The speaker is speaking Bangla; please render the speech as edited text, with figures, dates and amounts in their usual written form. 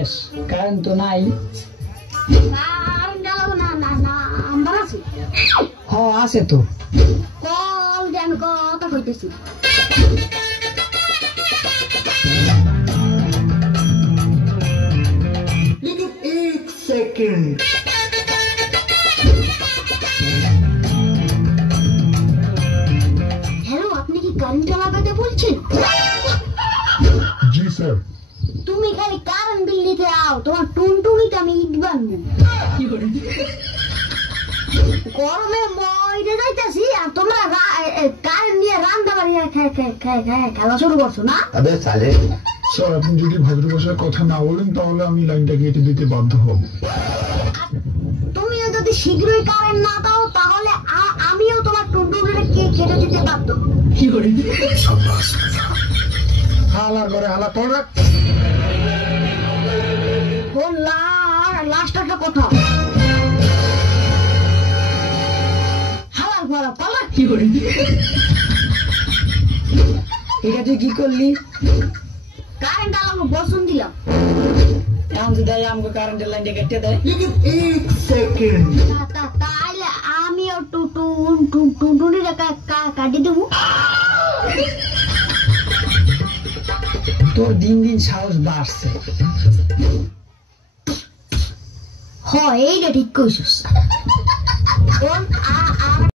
এস কারেন্ট তো নাই। হ আছে তো। কল দেন কথা কইতেছি। लेकिन एक सेकंड হ্যালো, আপনি কি কারেন্ট লাগাতে বলছেন? জি স্যার। তুমি খালি কারেন্ট বিল দিতে আও, তোমার টুনটুনিতে আমি ইট বানবো। গরমে মরে যাইতেছি আর তোমরা কারেন্ট দিয়ে রান্না বাড়িয়ে খেলা শুরু করছো না? अबे साले স্যার আপনি যদি ভদ্র ভাষায় কথা না বলেন তাহলে আমি লাইনটা কেটে দিতে বাধ্য হব। তুমি যদি শীঘ্রই কারেন্ট না দাও তাহলে আমিও তোমার টুনটুনিটা কেটে দিতে বাধ্য। হালা করে হালা পড়া। লাস্ট একটা কথা, হালার ঘরা পালা। এটা তুই কি করলি? কারেন্ট আলাম বসন দিলাম। কারেন্ট দেয় আমাকে কারেন্টের লাইনটা কেটে দেয়। लेकिन एक सेकंड তাইলে আমিও টুনটুনিটা কাটি দেবো। তোর দিন দিন সাহস বাড়ছে। হয় এইটা ঠিক কইছিস।